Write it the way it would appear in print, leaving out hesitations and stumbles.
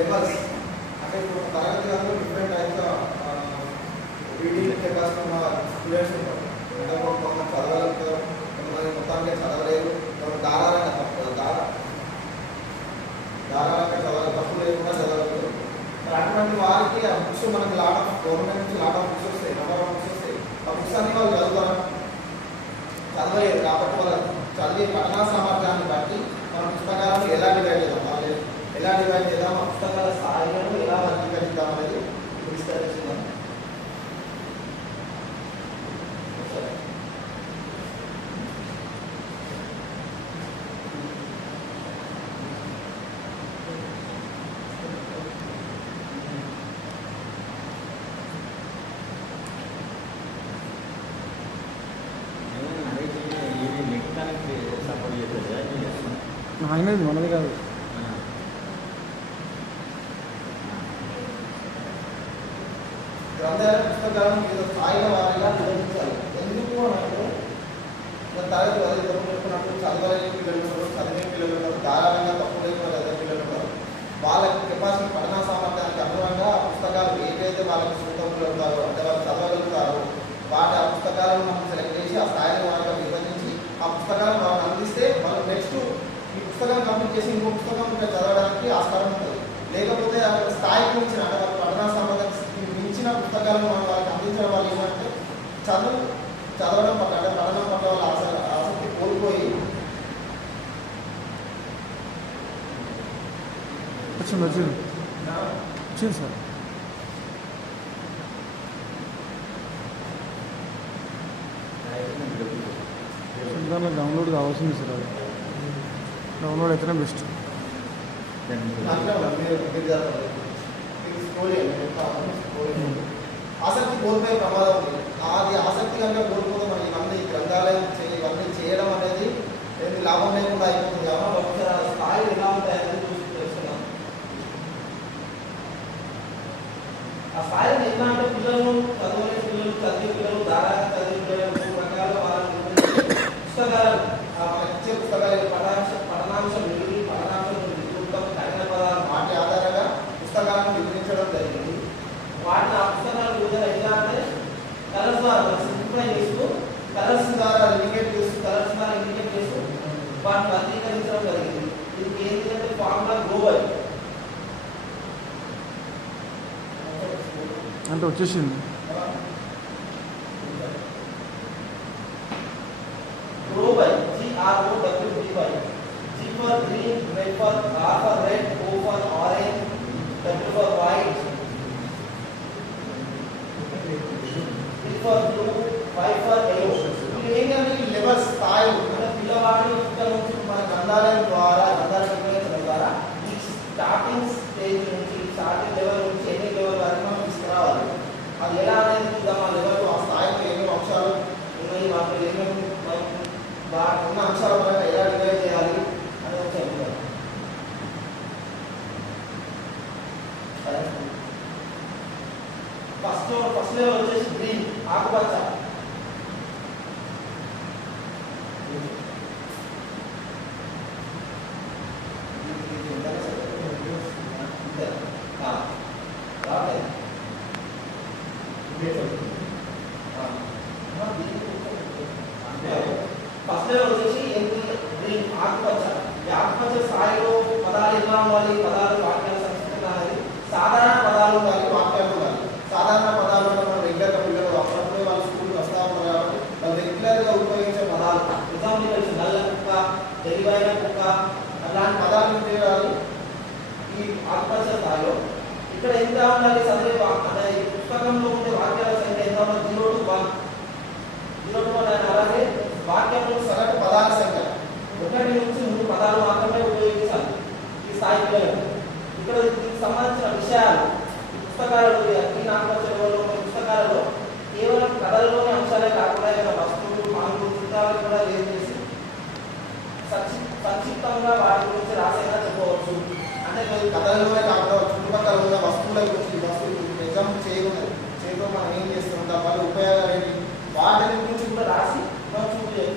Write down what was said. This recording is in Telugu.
లెవెల్స్ అంటే ఇప్పుడు తరగతి గదిలో డిఫరెంట్ టైప్స్ రీడింగ్ కెపాసిటీ ఉన్న స్టూడెంట్స్ ఉంటారు. అంటే కొంతమంది చదవగలుగుతారు, కొంతమంది మొత్తానికి చదవలేరు, దారాలంగా చదవాలి, తప్పు లేకుండా చదవగలుగుతారు. అటువంటి వారికి ఆ బుక్స్ మనకి గవర్నమెంట్ నుంచి బుక్స్ వస్తాయి, నెంబర్ ఆఫ్ బుక్స్ వస్తాయి. ఆ బుక్స్ అన్ని వాళ్ళు చదవలేదు కాబట్టి వాళ్ళ చదివే పఠనా సామర్థ్యాన్ని బట్టి మన పుస్తకాలను ఎలా డివైడ్ చేద్దాం, వాళ్ళు ఎలా డివైడ్ చేద్దాం, ఆ పుస్తకాల స్థాయిలను ఎలా వర్గీకరిద్దాం అనేది విస్తరిస్తున్నాం. అనేది మనది కాదు. గ్రంథాల పుస్తకాలను వివిధ స్థాయిల వారిగా విభజించాలి. ఎందుకు అంటే తరగతి అదే చెప్పుకున్నట్టు చదవలేని పిల్లలు ఉన్నారు, చదివే పిల్లలు ఉన్నారు, ధారాళంగా తప్పు లేకుండా చదివే పిల్లలు ఉన్నారు. వాళ్ళకి కెపాసిటీ పఠనా సామర్థ్యానికి అనుగుణంగా ఆ పుస్తకాలు ఏవైతే వాళ్ళకి సూటబుల్ అవుతారో అంటే వాళ్ళు చదవగలుగుతారో వాటి ఆ పుస్తకాలను మనం సెలెక్ట్ చేసి ఆ స్థాయిని వారిగా విభజించి ఆ పుస్తకాలను వాళ్ళకి అందిస్తే వాళ్ళు నెక్స్ట్ ఈ పుస్తకం కంప్లీట్ చేసి ఇంకో పుస్తకం చదవడానికి ఆస్కారం ఉంటుంది. లేకపోతే అక్కడ స్థాయికి మించిన అంటే వాళ్ళ పఠనా సామర్థ్యానికి మించిన పుస్తకాలను మనం వాళ్ళకి అందించడం వల్ల ఏంటంటే చదవడం పట్ల అంటే పఠనం పట్ల వాళ్ళ ఆసక్తి కోల్పోయి వచ్చింది సార్. దాంట్లో డౌన్లోడ్ కావాల్సింది సార్, అది డౌన్లోడ్ అయితేనే బెస్ట్. ఆసక్తి కోల్పోయే ప్రమాదం ఉంది. అది ఆసక్తి కనుక కోల్పోతే మనం ఇవన్నీ గ్రంథాలయం ఇవన్నీ చేయడం అనేది లాభం లేకుండా అయిపోతుంది. కాబట్టి ఒకసారి స్థాయి ఎలా ఉంటాయనేది చూసి తెలుసుకున్నాం. ఆ స్థాయిని ఎట్లా అంటే పిల్లలు చదివే పిల్లలు దారాగా చదివే పిల్లలు మూడు రకాల వాళ్ళని పుస్తకాలు ఇచ్చే పుస్తకాలు పఠనాంశం కఠిన పదాలు వాటి ఆధారంగా పుస్తకాలను విభజించడం జరిగింది. వాటిని ఆ పుస్తకాలు విడుదల ఎలా అంటే కలర్స్ ద్వారా సింప్లై చేస్తూ కలర్స్ ద్వారా ఇండికేట్ చేస్తూ వాటిని వర్గీకరించడం జరిగింది. ఇది ఏంటంటే ఫార్ములా గ్లోబల్ అంటే వచ్చేసింది. Global GROWBY G for green, red for R for red, O for orange, W for white, B for blue, Y for yellow. ఇది ఏంటంటే ఈ లెవెల్ స్థాయి అంటే పిల్లవాడు ఇక్కడ నుంచి మన గ్రంథాలయం ద్వారా ఈ స్టార్టింగ్ స్టేజ్ నుంచి స్టార్టింగ్ లెవెల్ నుంచి ఎన్ని లెవెల్ వరకు మనం తీసుకురావాలి. అది ఎలా అనేది చూద్దాం. ఆ లెవెల్ ఆ స్థాయిలో ఏమేమి అంశాలు ఉన్నాయి, వాటిలో ఏమేమి ఉన్న అంశాల పరంగా ఎలా డివైడ్ చేయాలి అనేది చెప్తారు. ఫస్ట్ లెవెల్ వచ్చేసి గ్రీన్ ఆకుపచ్చ. ఫస్ట్ లెవెల్ వచ్చేసి గ్రీన్ ఆకుపచ్చ. ఈ ఆకుపచ్చ స్థాయిలో పదాలు ఎలా ఉండాలి, పదాలు వాక్యాలు సంస్కృతంగా అనేది సాధారణ పదాలు ఉండాలి, వాక్యాలు ఉండాలి. సాధారణ పదాలు అంటే మనం రెగ్యులర్గా పిల్లలు అప్పుడప్పుడే వాళ్ళు స్కూల్కి వస్తూ ఉంటారు కాబట్టి వాళ్ళు రెగ్యులర్గా ఉపయోగించే పదాలు ఎగ్జాంపుల్ నల్ల కుక్క, తెలివైన కుక్క అలాంటి పదాలు ఉపయోగాలు ఈ ఆకుపచ్చ స్థాయిలో. ఇక్కడ ఎంత ఉండాలి చదివే అంటే ఈ పుస్తకంలో ఉండే వాక్యాల సంఖ్య ఎంత ఉండాలి? 0 to 1 అని. అలాగే వాక్యంలో సగటు పదాల సంఖ్య 1 నుంచి 3 పదాలు మాత్రమే ఉపయోగించాలి ఈ స్థాయి పిల్లలు. ఇక్కడ దీనికి సంబంధించిన విషయాలు పుస్తకాలలో ఈ నామపత్రంలో పుస్తకాలలో కేవలం కథలలోని అంశాలే కాకుండా ఏదైనా వస్తువులు, మానవులు, చిత్రాలను కూడా వేరు చేసి సంక్షిప్తంగా వాటి గురించి రాసేలా చెప్పవచ్చు. అంటే కథలలోనే కాకుండా చుట్టుపక్కల ఉన్న వస్తువుల గురించి ఎగ్జాంపుల్ చేయకూడదు, చేయతో మనం ఏం చేస్తుంటాం, వాళ్ళ ఉపయోగాలు ఏంటి, వాటి గురించి కూడా రాసి మనం చూపించాలి.